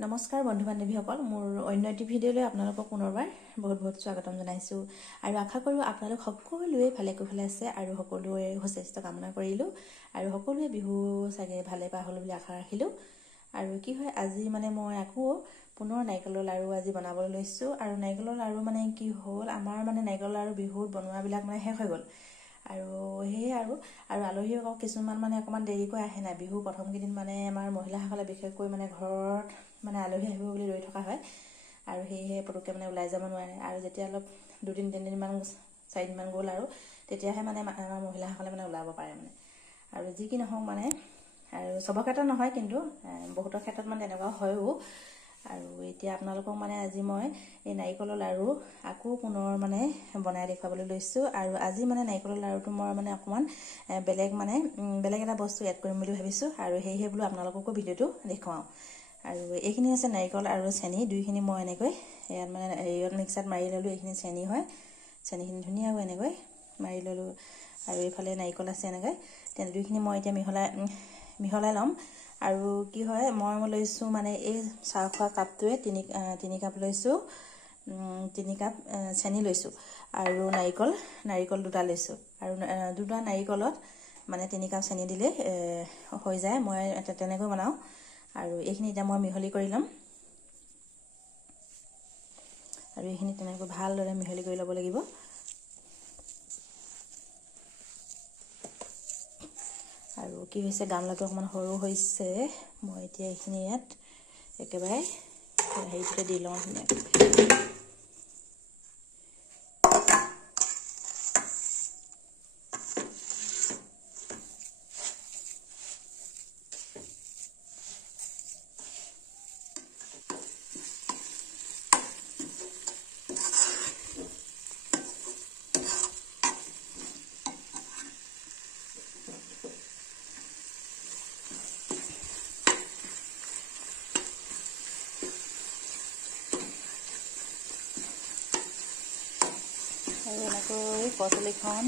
নমস্কাৰ বন্ধু বান্ধৱীসকল মোৰ অন্য এটি ভিডিঅ'লৈ আপোনালোকক পুনৰবাৰ বহুত বহুত স্বাগতম জনাইছোঁ আৰু আশা কৰোঁ আপোনালোক সকলোৱে ভালে কুশলে আছে আৰু সকলোৱে সুস্বাস্থ্য কামনা কৰিলোঁ আৰু সকলোৱে বিহু চাগে ভালে পাৰ হ'ল বুলি আশা ৰাখিলোঁ আৰু কি হয় আজি মানে মই আকৌ পুনৰ নাৰিকলৰ লাড়ু আজি বনাবলৈ লৈছোঁ আৰু নাৰিকলৰ লাড়ু মানে কি হ'ল আমাৰ মানে নাৰিকলৰ লাড়ু বিহুত বনোৱাবিলাক মানে শেষ হৈ গ'ল আৰু সেয়ে আৰু আলহীও কিছুমান মানে অকমান দেৰিকৈ আহে না বিহু প্ৰথম কেইদিন মানে আমাৰ মহিলাসকলে বিশেষকৈ মানে ঘৰত মানে আলহী আহিব বুলি ৰৈ থকা হয় আৰু সেয়ে পটককৈ মানে ওলাই যাব নোৱাৰে আৰু যেতিয়া অলপ দুদিন তিনিদিনমান চাৰিদিনমান গ'ল আৰু তেতিয়াহে মানে আমাৰ মহিলাসকলে মানে ওলাব পাৰে মানে আৰু যি কি নহওক মানে আৰু সবৰ ক্ষেত্ৰত নহয় কিন্তু বহুতৰ ক্ষেত্ৰত মানে তেনেকুৱা হয়ও আৰু এতিয়া আপোনালোকক মানে আজি মই এই নাৰিকলৰ লাড়ু আকৌ পুনৰ মানে বনাই দেখুৱাবলৈ লৈছোঁ আৰু আজি মানে নাৰিকলৰ লাড়ুটো মই মানে অকমান বেলেগ এটা বস্তু এড কৰিম বুলি ভাবিছোঁ আৰু সেয়েহে বোলো আপোনালোককো ভিডিঅ'টো দেখুৱাওঁ আৰু এইখিনি আছে নাৰিকল আৰু চেনি দুইখিনি মই এনেকৈ ইয়াত মানে হেৰিয়ত মিক্সাৰত মাৰি ল'লোঁ এইখিনি চেনি হয় চেনিখিনি ধুনীয়াকৈ এনেকৈ মাৰি ল'লোঁ আৰু এইফালে নাৰিকল আছে এনেকৈ তেনে দুইখিনি মই এতিয়া মিহলাই ল'ম আৰু কি হয় মই লৈছোঁ মানে এই চাহ খোৱা কাপটোৱে তিনি কাপ লৈছোঁ 3 কাপ চেনি লৈছোঁ আৰু নাৰিকল দুটা লৈছোঁ আৰু দুটা নাৰিকলত মানে 3 কাপ চেনি দিলে হৈ যায় মই তেনেকৈ বনাওঁ আৰু এইখিনি এতিয়া মই মিহলি কৰি ল'ম আৰু এইখিনি তেনেকৈ ভালদৰে মিহলি কৰি ল'ব লাগিব আৰু কি হৈছে গামলাটো অকমান সৰু হৈছে মই এতিয়া এইখিনি ইয়াত একেবাৰে হেৰিতে দি লওঁ আৰু এনেকৈ কচলিখন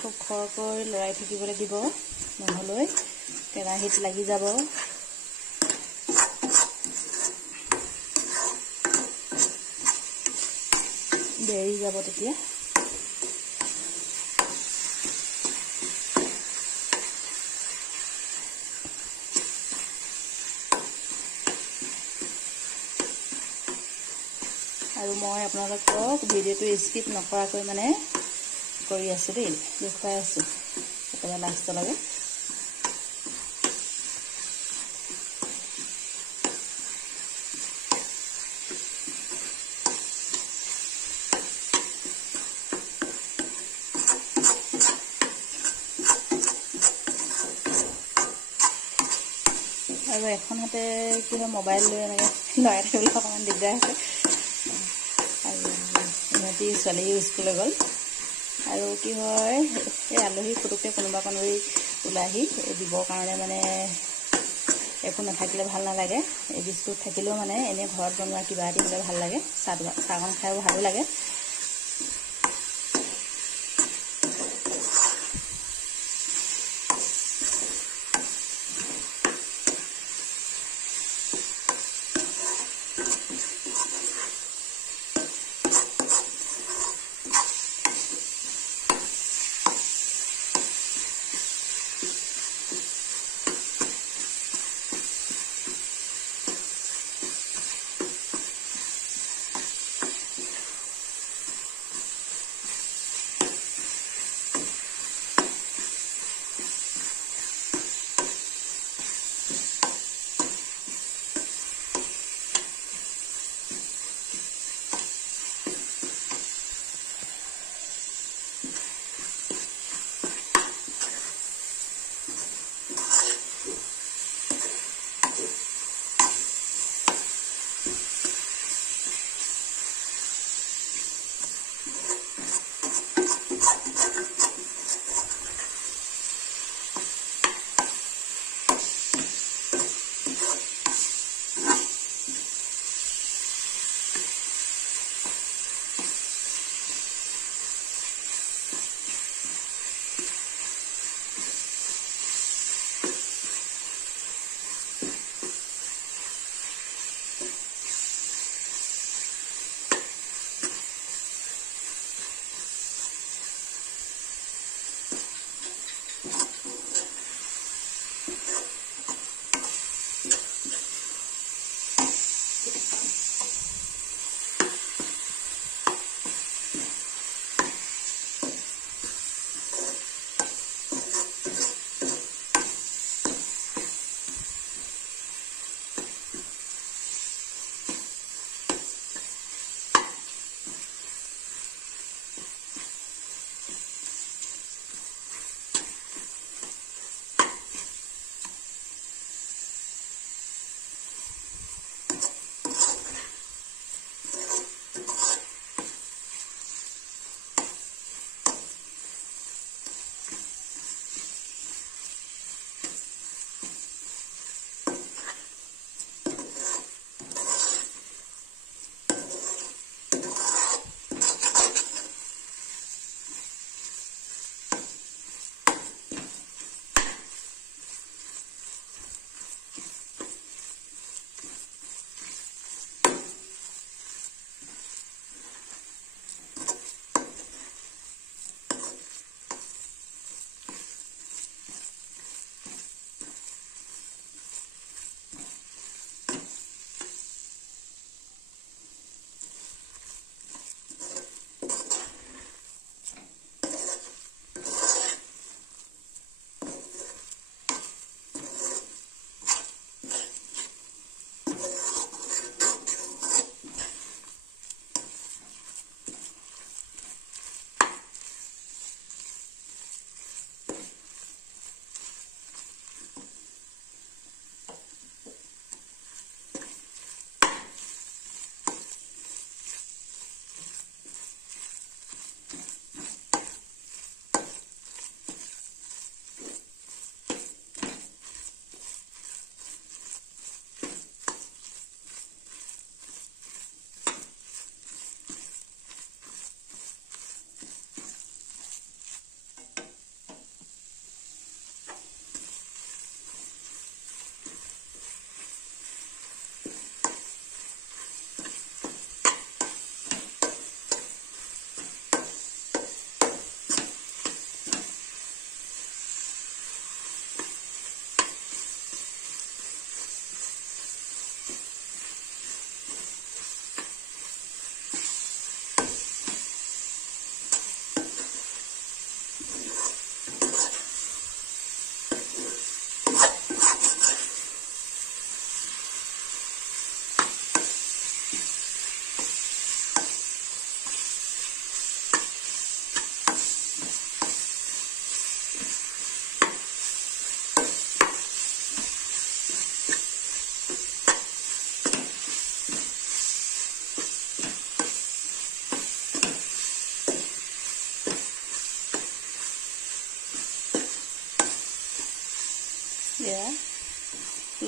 খুব খৰকৈ লৰাই থাকিবলৈ দিব নহ'লে কেৰাহীত লাগি যাব দেৰি যাব তেতিয়া আৰু মই আপোনালোকক ভিডিঅ'টো স্কিপ নকৰাকৈ মানে কৰি আছোঁ দেই দেখুৱাই আছোঁ একেবাৰে লাষ্টলৈকে আৰু এখন হাতে কি হয় মোবাইল লৈ এনেকৈ লৰাই থাকিবলৈ অকণমান দিগদাৰ হৈছে আৰু ইহঁতি ছোৱালীও স্কুললৈ গ'ল আৰু কি হয় এই আলহী পুতুককৈ কোনোবা ওলাই আহি দিবৰ কাৰণে মানে একো নাথাকিলে ভাল নালাগে এই বিস্কুট থাকিলেও মানে এনেই ঘৰত বনোৱা কিবা এটি হ'লে ভাল লাগে চাহকণ খাইও ভালো লাগে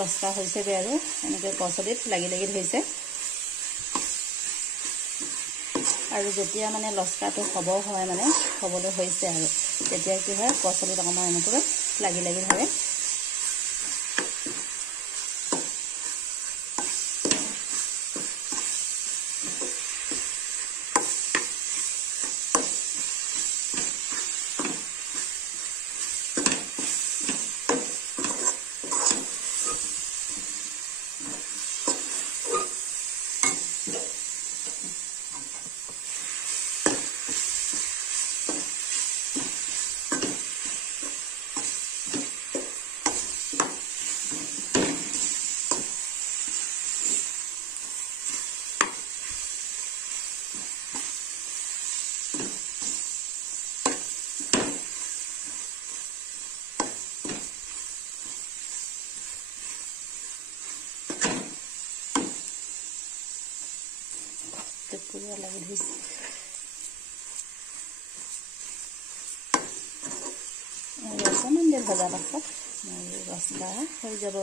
লস্কা হৈছেগৈ আৰু এনেকৈ কচলিত লাগি লাগি ধৰিছে। আৰু যেতিয়া মানে লস্কাটো হ'ব হয় মানে হ'বলৈ হৈছে আৰু তেতিয়া কি হয় কচলিত অকণমান এনেকৈ লাগি লাগি ধৰে। পুৰা লাগি ধৰিছে। অকণমান দেৰি ভজাৰ পাছত লস্কা হৈ যাব।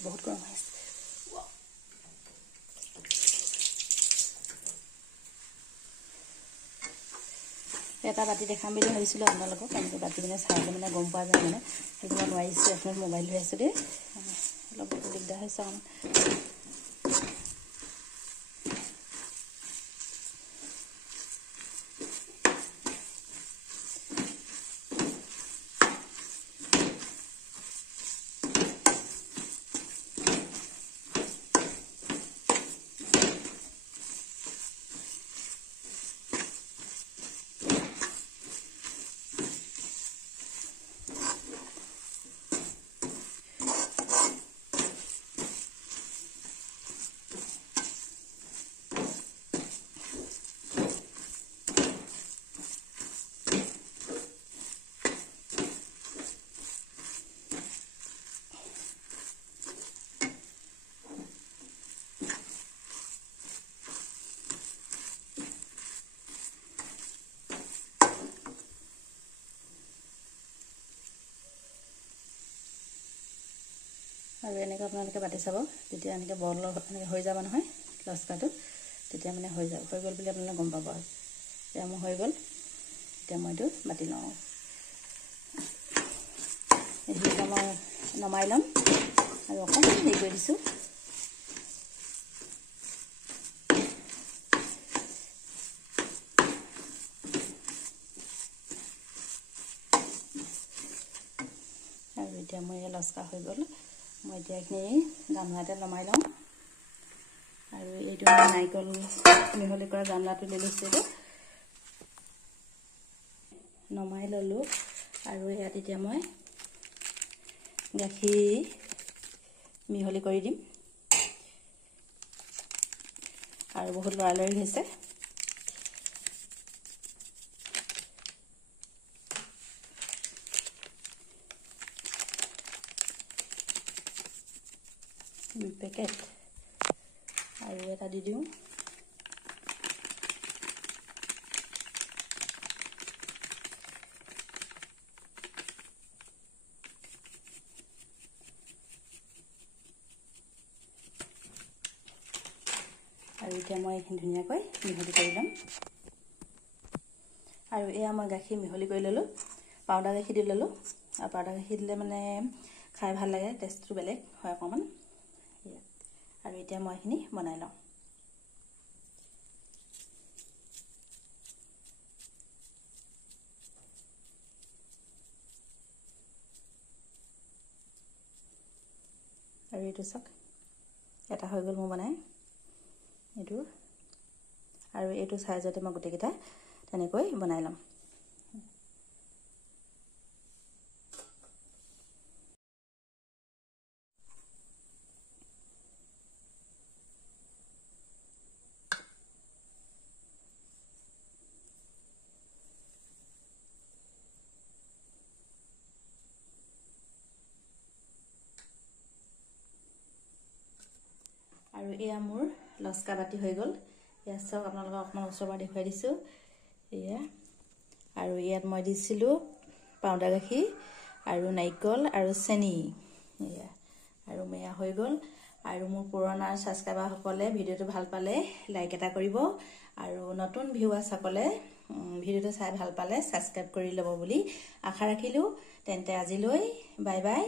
বহুত গৰম হৈ আছে। এটা বাতি দেখাম বুলি ভাবিছিলোঁ আপোনালোকক, এনেকৈ বাতি মানে চাইলে মানে গম পোৱা যায় মানে, সেইটো মই নোৱাৰিছোঁ। আপোনাৰ মোবাইল লৈ আছোঁ দেই, অলপ দিগদাৰ হৈছে অকণমান। আৰু এনেকৈ আপোনালোকে বাতি চাব, যেতিয়া এনেকৈ বল এনেকৈ হৈ যাব নহয় লস্কাটো, তেতিয়া মানে হৈ গ'ল বুলি আপোনালোকে গম পাব। আৰু এতিয়া মোৰ হৈ গ'ল, এতিয়া মই এইটো বাতি লওঁ। এইখিনি মই নমাই ল'ম আৰু অকণমান হেৰি কৰি দিছোঁ। আৰু এতিয়া মই লস্কা হৈ গ'ল, মই এতিয়া এইখিনি গামলাতে নমাই লওঁ। আৰু এইটো মই নাৰিকল মিহলি কৰা গামলাটো লৈ লৈছিলোঁ, নমাই ল'লোঁ। আৰু ইয়াত এতিয়া মই গাখীৰ মিহলি কৰি দিম। আৰু বহুত লৰালৰি হৈছে। পেকেট আৰু এটা দি দিওঁ। আৰু এতিয়া মই এইখিনি ধুনীয়াকৈ মিহলি কৰি ল'ম। আৰু এয়া মই গাখীৰ মিহলি কৰি ল'লোঁ, পাউডাৰ গাখীৰ দি ল'লোঁ। আৰু পাউডাৰ গাখীৰ দিলে মানে খাই ভাল লাগে, টেষ্টটো বেলেগ হয় অকণমান। আৰু এতিয়া মই এইখিনি বনাই লওঁ। আৰু এইটো চাওক, এটা হৈ গ'ল মোৰ বনাই, এইটো আৰু এইটো চাইজতে মই গোটেইকেইটা তেনেকৈ বনাই ল'ম। আৰু এয়া মোৰ লস্কা বাতি হৈ গ'ল। ইয়াত চাওক, আপোনালোকক অকণমান ওচৰৰ পৰা দেখুৱাই দিছোঁ। এয়া, আৰু ইয়াত মই দিছিলোঁ পাউডাৰ গাখীৰ আৰু নাৰিকল আৰু চেনি। এয়া, আৰু এয়া হৈ গ'ল। আৰু মোৰ পুৰণা ছাবস্ক্ৰাইবাৰসকলে ভিডিঅ'টো ভাল পালে লাইক এটা কৰিব, আৰু নতুন ভিউৱাৰ্ছসকলে ভিডিঅ'টো চাই ভাল পালে ছাবস্ক্ৰাইব কৰি ল'ব বুলি আশা ৰাখিলোঁ। তেন্তে আজিলৈ বাই বাই।